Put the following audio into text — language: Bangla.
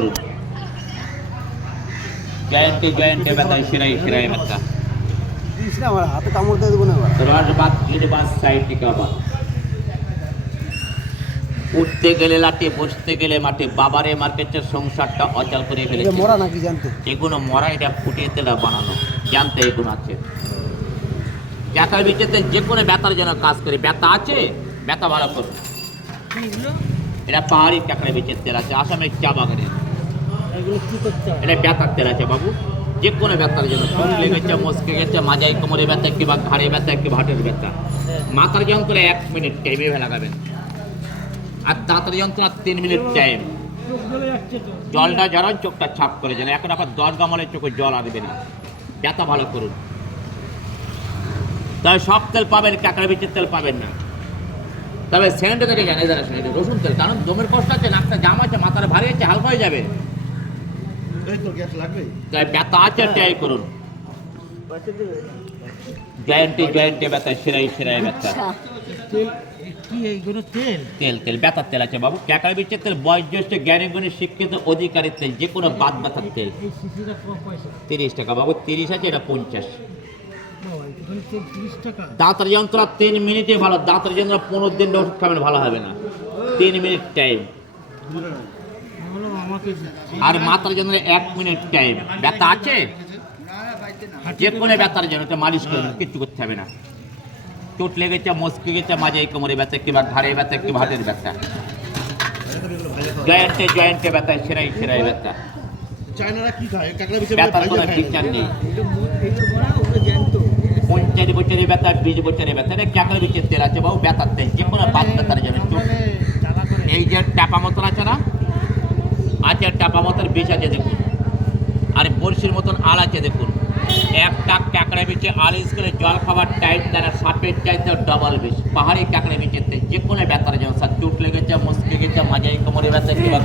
করুন। জয়েন্টে জয়েন্টে ব্যথা, শিরায় শিরায় ব্যথা। আমার হাতে কামড় দিয়ে দেবো না এবার। রড বাদ, গিট বাদ, সাইড থেকে বাদ। উঠতে গেলে লাটে, বসতে গেলে মাঠে, বাবারে মার্কেটের সংসারটা অচল করে এটা ফেলেছে। মরা নাকি জানতো? এগুলো মরা, এটা ফুটিয়ে তেলা বানানো, জানতে এগুলো আছে। ব্যথার ভিতরে যে কোনো ব্যথার যেন কাজ করে। ব্যথা আছে, ব্যথা ভালো করুন। এটা পাহাড়ি কাঁকড়া বীজের তেল আছে, আসামের চা বাগানে। এটা ব্যথার তেল আছে বাবু, যে কোনো ব্যথার জন্য। চোখ লেগেছে, মস্কে গেছে, মাজায় কোমরে ব্যথা, কিংবা ঘাড়ে ব্যথা, কি হাটের ব্যথা। মাথার যন্ত্রণা 1 মিনিট টাইমে লাগাবেন, আর দাঁতের যন্ত্রণা 3 মিনিট টাইম। জলটা জড়ান, চোখটা ছাপ করে যেন। এখন আপনার 10 গামলের চোখে জল আসবে না। ব্যথা ভালো করুন। তবে সব তেল পাবেন, কাঁকড়া বীজের তেল পাবেন না। তবে সেন্ট থেকে জানে যারা সেন্ট রসুন তেল, কারণ দমের কষ্ট আছে, নাকটা জাম আছে, মাথার ভারী আছে, হালকা হয়ে যাবে। তাই ব্যথা আছে, ট্রাই করুন। জয়েন্টে জয়েন্টে ব্যথা, শিরায় শিরায় ব্যথা। তেল তেল ব্যথার তেল আছে বাবু। কাঁকড়া বীজের তেল বয়োজ্যেষ্ঠ, জ্ঞানী গুণী, শিক্ষিত অধিকারীর তেল, যে কোনো বাদ ব্যথার তেল। 30 টাকা বাবু, 30 আছে, এটা 50। দাঁতের যন্ত্রণা 3 মিনিটে ভালো। দাঁতের যন্ত্রণা 15 দিন ওষুধ খাবেন, ভালো হবে না। 3 মিনিট টাইম। আর মাথার জন্য 1 মিনিট টাইম। ব্যথা আছে, যে কোনো ব্যথার জন্য এটা মালিশ করবেন, কিচ্ছু করতে হবে না। চোট লেগেছে, মস্কে গেছে, মাঝে কোমরে ব্যথা, কিংবা ঘাড়ে ব্যথা, কিংবা হাতের ব্যথা। জয়েন্টে জয়েন্টে ব্যথা, শিরায় শিরায় ব্যথা। ব্যথার কোনো বিচার নেই। 50 বছরের ব্যথা, 20 বছরের ব্যথা, এটা কাঁকড়া বীজের তেল আছে বাবু। ব্যথার তেল, যে কোনো বাদ ব্যথার জন্য। এই যে টাপা মতন আছে না, আছে টাপা মতন বিষ আছে দেখুন, আর বড়শির মতন আল আছে দেখুন। একটা কাঁকড়া বীজে আল ইউজ করে জল খাবার টাইম দ্বারা সাপের চাইতে ডবল বিষ। পাহাড়ি কাঁকড়া বীজের তেল, যে কোনো ব্যথার জন্য। চোট লেগেছে, মস্কে গেছে, মাঝে কোমরে ব্যথা, কিংবা